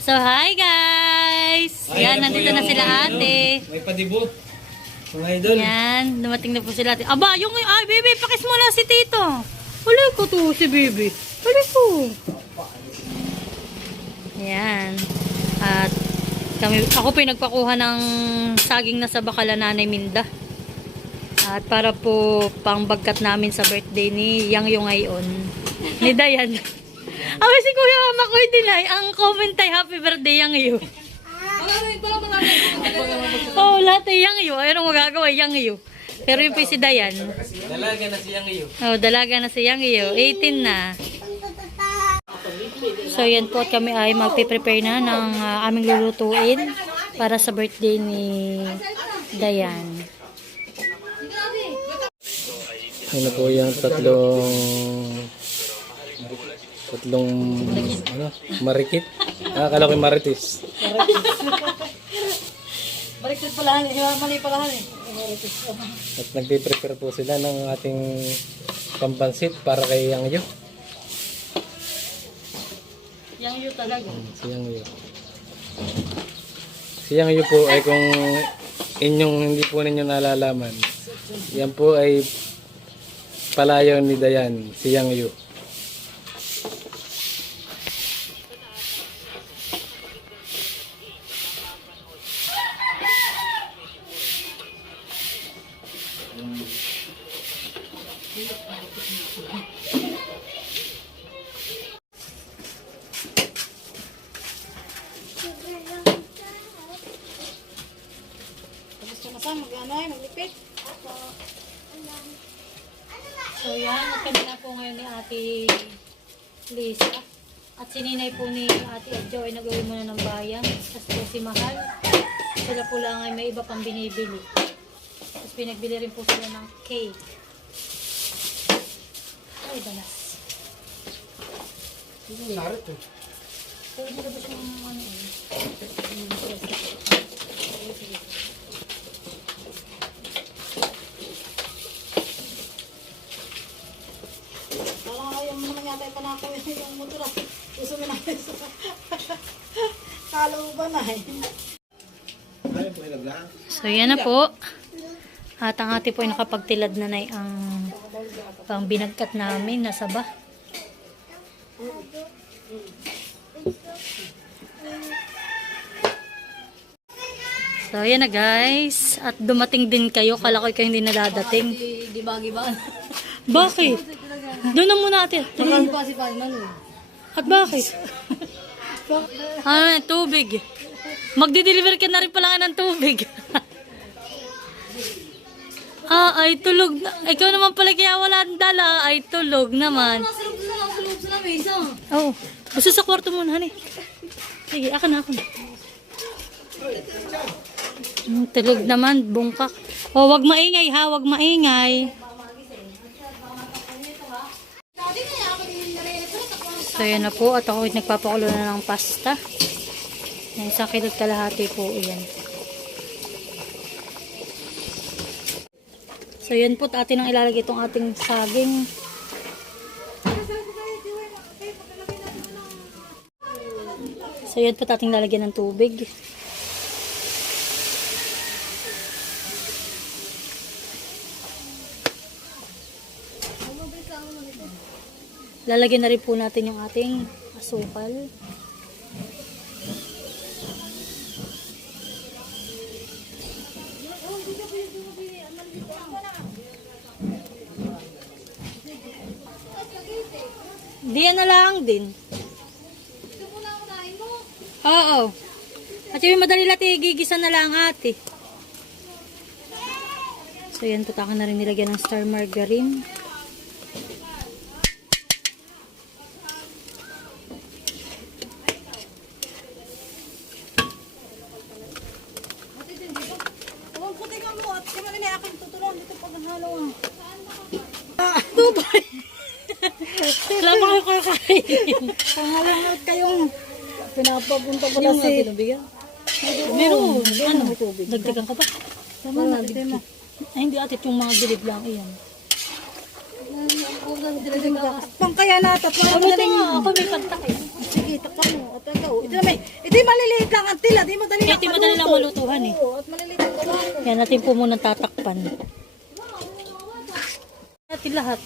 So, hi guys! Ay, Yan, yan po nandito na yung, sila ate. May padibo. Mga idol. Yan, dumating na po sila ate. Aba, ay, baby, pakis mo na si Tito. Wala ko to, si baby. Wala ko. Yan. At ako po yung nagpakuha ng saging na sa bakala Nanay Minda. At para po pangbagkat namin sa birthday ni Yang Yung ngayon. Ni Dayan. Awa si Kuya Makoy din ay ang comment ay happy birthday Yang Yung. Oh, lahat ay Yang Yung. Ayun ang magagawa Yang Yung. Pero yung po si Dayan. Dalaga na siyang iyo. Oh, dalaga na si Yang Yung. 18 na. So yan po at kami ay magpe-prepare na ng aming lulutuin para sa birthday ni Dayan. Ano po yung tatlong marikit? Akala ko yung maritis. Baliktad pala, mali pala eh. At nagpe-prepare po sila ng ating pampansit para kay Yang Yu. Yang Yu talaga. Si Yang Yu. Si Yang Yu po ay kung inyong hindi po ninyo nalalaman, yan po ay palayaw ni Dayan, si Yang Yu. Maglipit. So yan, at kami na po ngayon ni Ate Lisa. At sininay po ni Ate Adjo ay nagawin muna ng bayan. Tapos po si Mahal. Sila po lang ay may iba pang binibili. Tapos pinagbili rin po sila ng cake. Ay, balas. Hindi mo narit eh. So, hindi na ba siya ano eh? Yung motor gusto mo na kalooban na eh. So yan na po. At ang ate po ay nakapagtilad na na ang pang binagkat namin na saba. So yan na guys. At dumating din kayo. Kala ko kayo hindi nadadating. Di bagi-bagi. Bakit? Doon na muna ate. Hindi pa si Palman eh. At bakit? Tubig. Magdi-deliver ka na rin pala ng tubig. Ay tulog na. Ikaw naman pala kaya wala ang dala. Ay tulog naman. Sulog sa mesa. Oo. Gusto sa kwarto muna, honey. Sige, akin na. Tulog naman, bungkak. Oh, wag maingay ha, wag maingay. So yan na po at ako nagpapakulo na ng pasta. Yan, isang kilot kalahati po yan. So yan po at atin ang ilalagay itong ating saging. So yan po at ating lalagyan ng tubig. Lalagyan na rin po natin yung ating asukal. Diyan na lang din. Oo. At yung madali lati, gigisa na lang ate. So yan, putakan na rin nilagyan ng star margarine. Wala pa kayo kakain. Pangalangot kayong pinapapunta pala si... Meron. Ano? Dagdagan ka ba? Tama na. Ay, hindi ate. Yung mga gilid lang. Ayan. Pang kaya natin. Ako may kanta kayo. Sige, takpan mo. At ikaw. Ito naman. Ito yung maliliit lang ang tila. Di madali Kaya di madali lang malutuhan eh. Oo, at maliliit ang gawa ko. Yan natin po muna tatakpan. Natin lahat.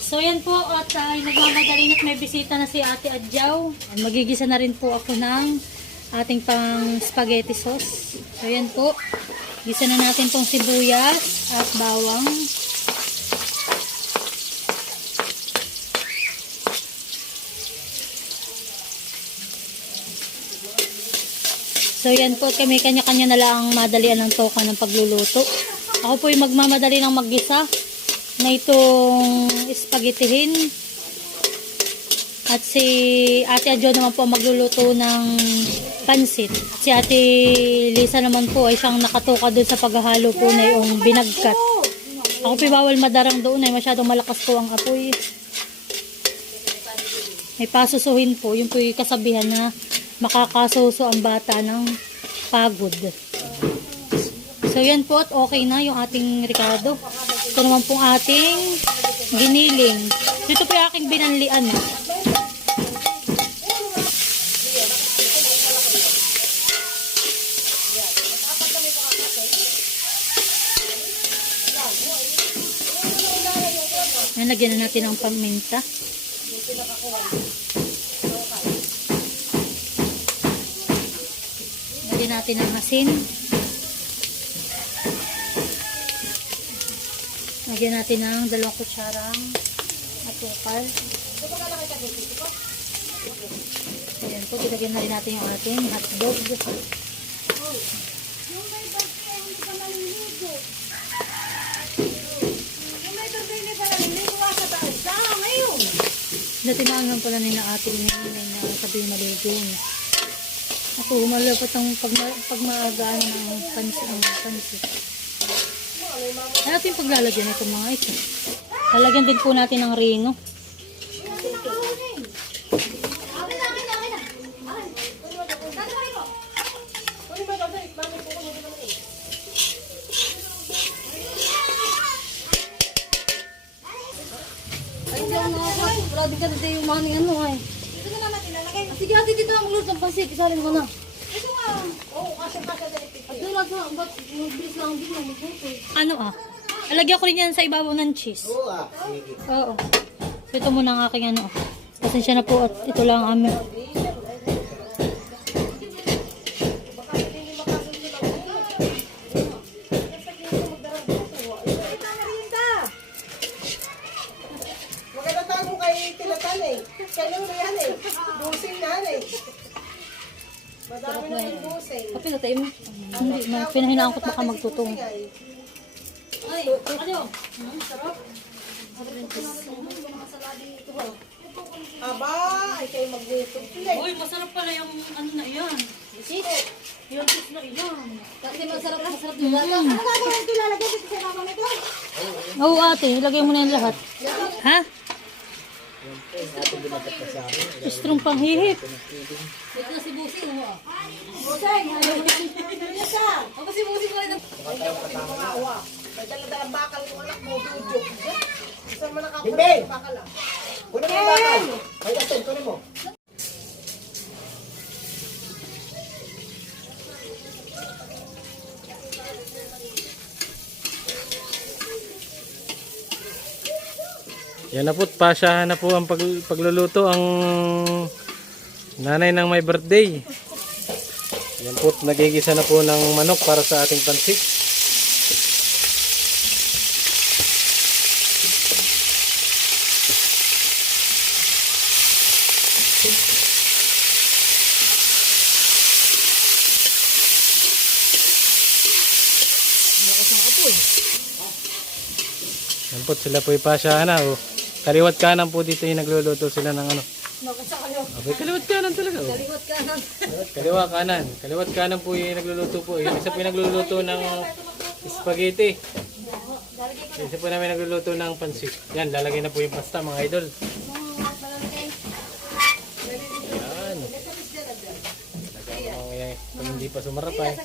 So yan po at nagmamadali at may bisita na si Ate Adjaw. Magigisa na rin po ako ng ating pang spaghetti sauce. So yan po. Gisa na natin pong sibuyas at bawang. So yan po, kami kanya-kanya na lang madalian ng toka ng pagluluto. Ako po yung magmamadali ng maggisa na itong spaghettihin. At si Ate Adjo naman po magluluto ng pansit. Si Ate Lisa naman po ay siyang nakatuka doon sa paghahalo po na yung binagkat. Ako po bawal madarang doon ay masyadong malakas po ang apoy. May pasusuhin po, yun po yung kasabihan na makakasuso ang bata ng pagod. So yan po at okay na yung ating Ricardo. Ito naman pong ating giniling. Ito po yung aking binanlian. Lagyan na natin ang paminta. Lagyan natin ang asin. Lagyan natin ng 2 kutsarang asukal. Ayan po, ilagyan na rin natin yung ating hotdog. Dati naman pala nila ating nanay na sabi maligo. Ako, malapot ang pag maagaan ng pansit. Ano natin paglalagyan itong mga ito? Lalagyan din po natin ng rino. Ay, hindi ako nakakot. Wala din ka dito yung maning ano ay. Ito na naman ilalagay. Sige ate, dito na magluto ng pansit. Isalin ko na. Ito nga. Oo, kasi dito. At doon lang sa, ba't magbilis lang din ang magluto. Ano Alagyan ko rin yan sa ibabaw ng cheese. Oo. So ito muna ang aking ano. Pasensya na po at ito lang ang amin. Madami na yung busing. Pinatay mo? Hindi, pinahinaan ko baka magtutong. Ay, ano? Sarap. Aba, ay kayo mag-wito. Uy, masarap pala yung ano na yan. Yung cheese na yan. Kasi masarap yung lata. Ano gagawin ito lalagay dito sa baba nito? Oo ate, ilagay mo na yung lahat. Ha? Strong panghihip. Ito na si Busing. Busing, hello. Ako si Busing ko rin. May dala-dalang bakal yung anak mo. Saan mo nakakulit yung bakal lang? Kunin mo yung bakal. May dasin, kunin mo. Yan na po, pasyahan na po ang pagluluto ang nanay ng may birthday. Yan po, nagigisa na po ng manok para sa ating pansit. Yan po, sila po ipasyahan na. Kaliwat kanan po dito yung nagluluto sila ng ano. Okay, kaliwat kanan talaga. Kaliwat kanan. Kaliwa kanan. Kaliwat kanan po yung nagluluto po. Yung isa po yung nagluluto ng spaghetti. Yung isa po namin nagluluto ng pansit. Yan, lalagay na po yung pasta mga idol. Yan. Kung hindi pa sumarapay.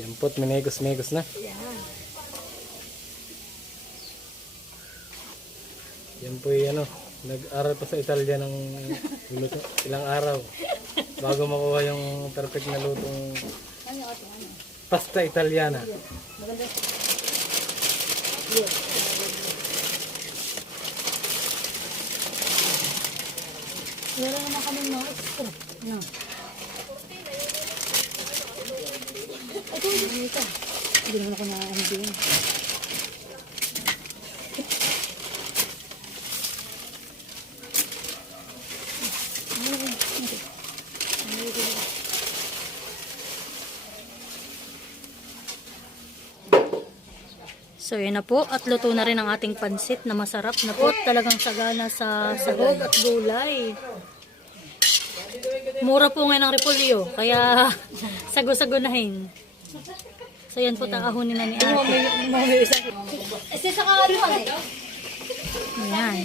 Yan po, minegos-megos na. Yan po yung ano, Nag-aral pa sa Italia ng ilang araw bago makuha yung perfect na lutong pasta Italiana. Wala naman kami mga extra. No. Ito, dito. Hindi naman ako na-MD. So yun na po at luto na rin ang ating pansit na masarap na po talagang sagana sa sahog at gulay. Mura po ngayon ang repolyo kaya sago-sagunahin. So yan po taahunin na ni ate. Ayan.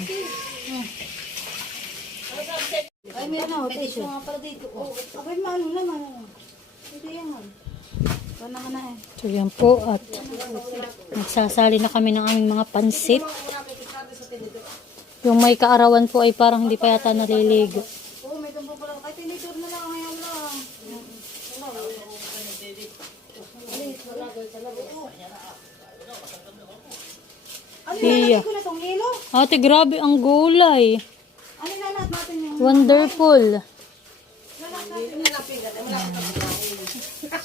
Ay, meron na. Ito nga pala dito. Abay, maano naman. Ito yan. Wala ka na eh. So yan po at nagsasali na kami ng aming mga pansit. Yung may kaarawan po ay parang hindi pa yata naliligo. Oo, may tampo pala. Kahit tinitur na lang. Ngayon lang. Ano Iya. na ko na itong hilo? Ate, grabe ang gulay. Ano lalat natin yung... Wonderful. Lalat natin yung lapin.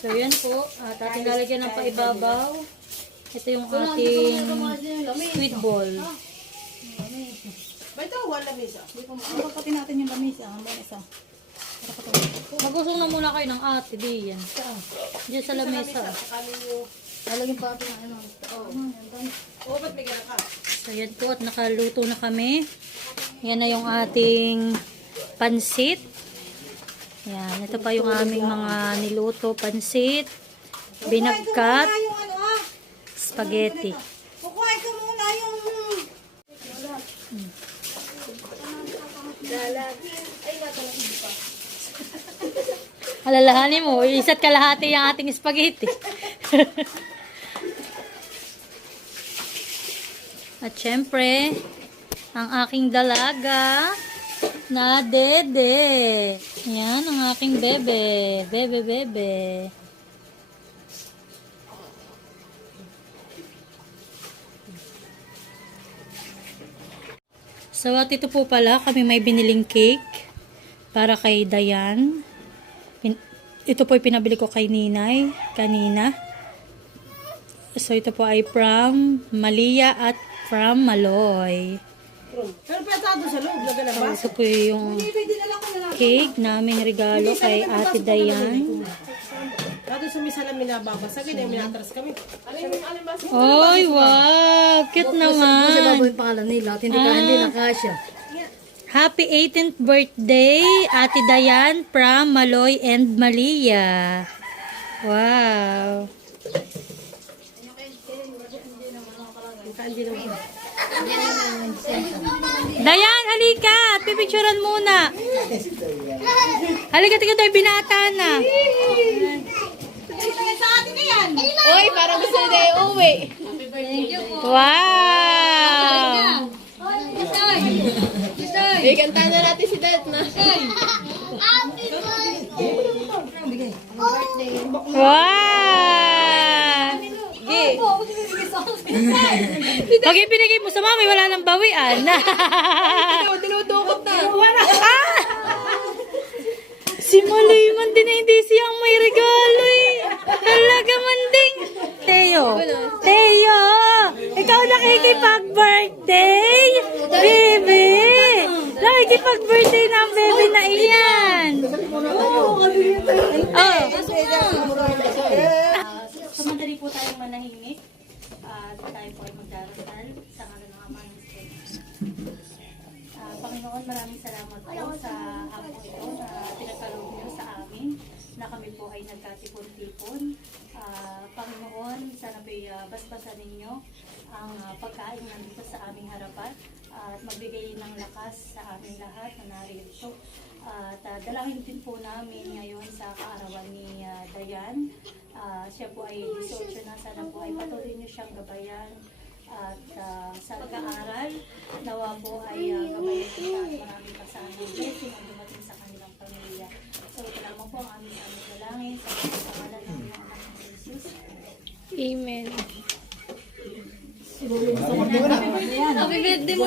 So yan po, at ating lalagyan ng paibabaw. Ito yung ating squid ball. Ba ito, wala lamisa. Pagpati natin yung lamisa. Ang lamisa. Magusong na muna kayo ng ate, di yan. Diyan sa lamesa. Lalagyan pa natin ng ano. Oo, ba't may gana ka? So yan po, at nakaluto na kami. Yan na yung ating pansit. Yan, ito pa yung aming mga niluto, pansit, binagkat, Yung ano ah. spaghetti. Kukuhain ko muna yung... Alalahanin mo, isa't kalahati yung ating spaghetti. At syempre, ang aking dalaga na dede. Yan, ang aking bebe. Bebe. So, at ito po pala, kami may biniling cake para kay Dayan. Ito po ay pinabili ko kay Ninay kanina. So, ito po ay from Malia at from Maloy. Pero petado sa loob, lagalabas. So, ito po yung cake namin regalo kay Ate Dayan. Dado sa misa lang minababasagin, ay minatras kami. Oy, wow! Cute naman! yung pangalan nila, at hindi nakasya. Happy 18th birthday, Ate Dayan from Maloy and Malia. Wow! Dayan, halika! Pipicturean muna. Halika, tingnan tayo, binata na. Uy, parang gusto nila uuwi. Wow! Ikanta na natin si Dad na. Wow! Pag ibinigay mo sa mami, wala nang bawian. Dinudukot na. Ah! Si Maloy man din na hindi siyang may regalo eh. Talaga man ding. Teo, ikaw nakikipag-birthday? Baby! Nakikipag-birthday na ang baby na iyan. Oh. So, madali po tayong manahimik. Tayo po ay magdarasal sa ngalan ng Ama ng Espiritu. Panginoon, maraming salamat po sa hapon ito na pinagkaloob niyo sa amin na kami po ay nagkatipon-tipon. Panginoon, sana po'y basbasan ninyo ang pagkain nandito sa aming harapan at magbigay ng lakas sa aming lahat na narito. At dalangin din po namin ngayon sa kaarawan ni Dayan. Siya po ay 18 na, sana po ay patuloy niyo siyang gabayan at sa pag-aaral. Nawa po ay gabayan kita at maraming pasahan ng blessing ang dumating sa kanilang pamilya. So ito lamang po ang aming dalangin sa pangalan ng iyong anak ng Jesus. Amen. Happy birthday mo!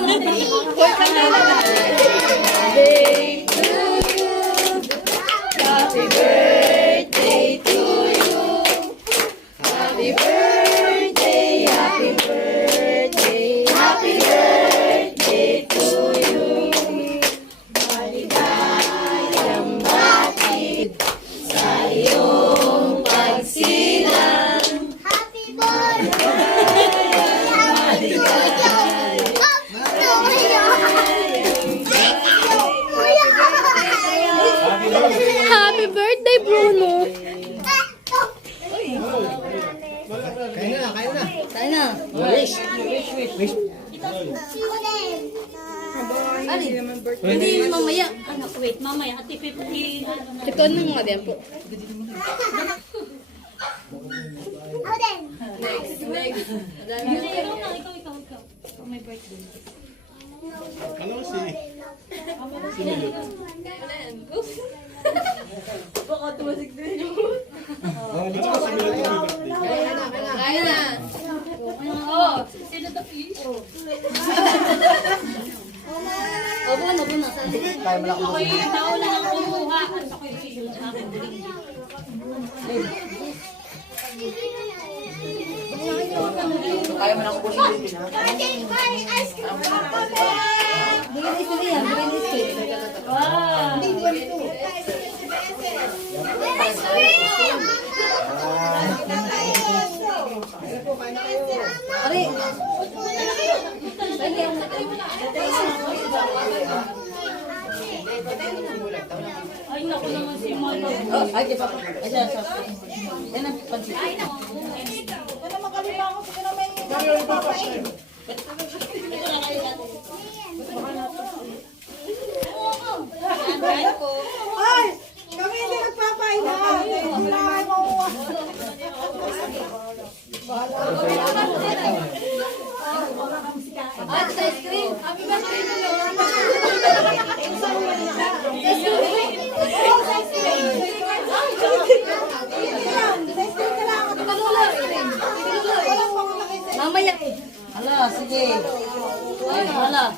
Happy birthday to you. Happy birthday, happy birthday, happy birthday to you. Maligayang batid sa iyong pagsilang. Happy birthday! Happy Happy birthday, Bruno. Tayo na! Hindi, mamaya. Ano, wait, mamaya. Ati 50, ano na. Ito na mga din po. Hindi, ikaw na, ikaw. Ikaw may birthday. Kaya na. Oh, sino to? Opo na. Ako'y nauna ng kumuha at ako'y sino sa akin. Ay, naku naman si Mano. Ay! Kami hindi nagpapainan. Wala kayo mauwa. At sa ice cream. Happy birthday to you. Mamaya. Hala, sige. Ay, hala.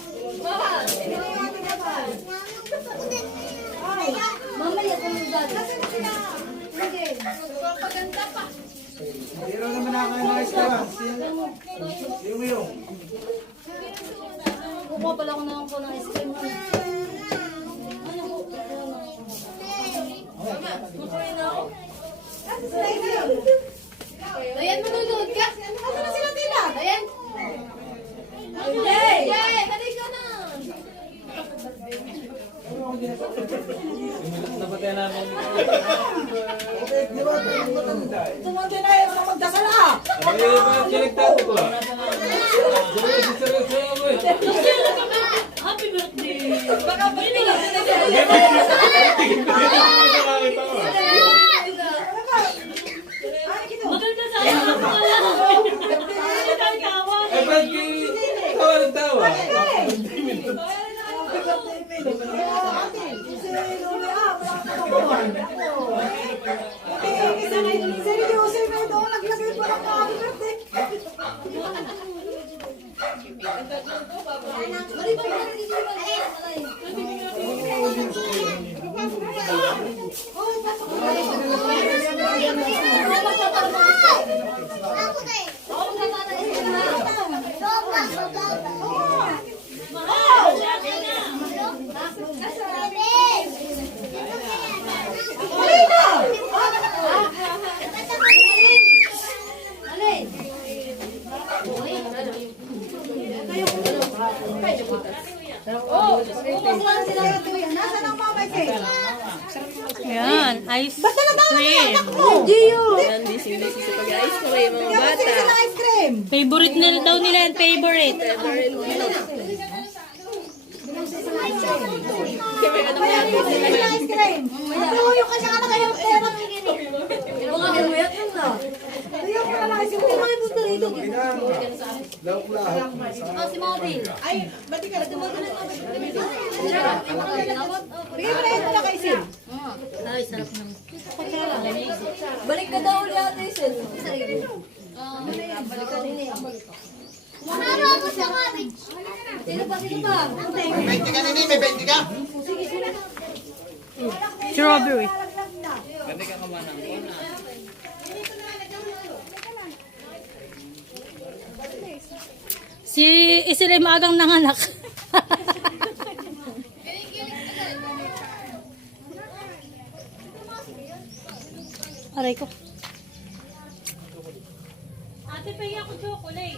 Mamaya kung magdadala. Kukuha pala ako ng ice cream. Dayan, manunod ka. Ano na sila tila? Dayan. Yay! Yay! Dali ka na. Napatay namin. Tumanda na yun sa magdasal ah! Ay, bakit kinagtago ko? Happy birthday! Baka ba Maganda sa akin ang pala. Ang kawan. Ay, bakit tawa ng tawa? Seryoso na ito, naglagay pa ng happy birthday. Nasaan ang mamay kayo? Yan, ice cream. Yan, busy-busy sa pag-ice cream, mga bata. Sige ng ice cream. Favorite nila daw nila yan, favorite. Sige ng ice cream. Tuyo ka siya ka na kayo pera. Tuyo ka na ice cream. Ba't di ka bigay mo na yun muna kay Sil. Ay, sarap ng... Balik ka daw ulit ate, Sil. Ano ako sa cabbage? Sino ba? May 20 ka nini, may 20 ka. Strawberry. Si Isil ay maagang nanganak. Aray ko. Ate, pahiya ko chocolate.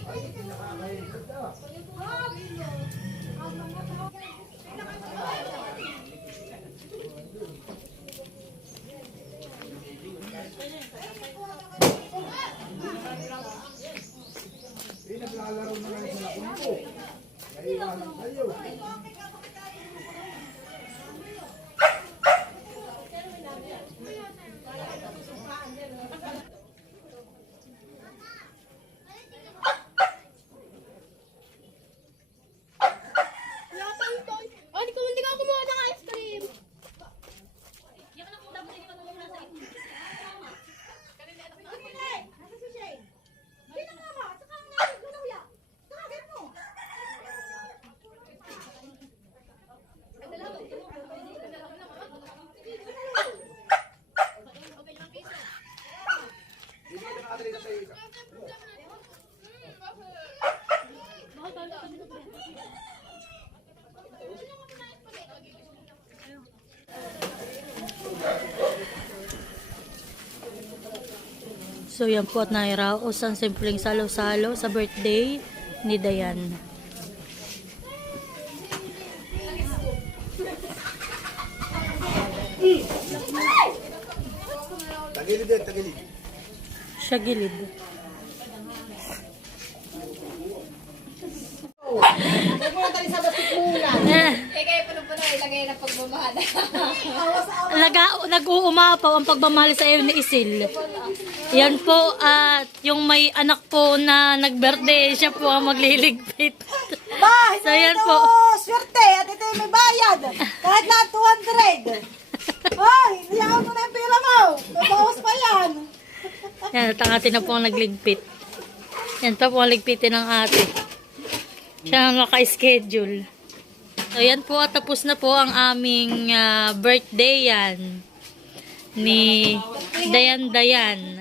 Oh, hindi ka kumuha ng ice cream. So yan po at nairaos ang simpleng salo-salo sa birthday ni Dayan. Tagilid din, tagilid. Siya gilid. Huwag mo na tali sa basket muna. Nag-uumapaw ang pagmamahal sa iyo ni Isil. Yan po at yung may anak po na nag-birthday, siya po ang magliligpit. Ba, So, yan ito, po. swerte. At ito yung may bayad. Kahit lahat 200. Ay, iyaw mo na yung pera mo. Nabawas pa yan. Yan, at ang ate na po ang nagligpit. Yan pa po ang ligpitin ng ate. Siya ang naka-schedule. So yan po at tapos na po ang aming birthday yan ni Dayan.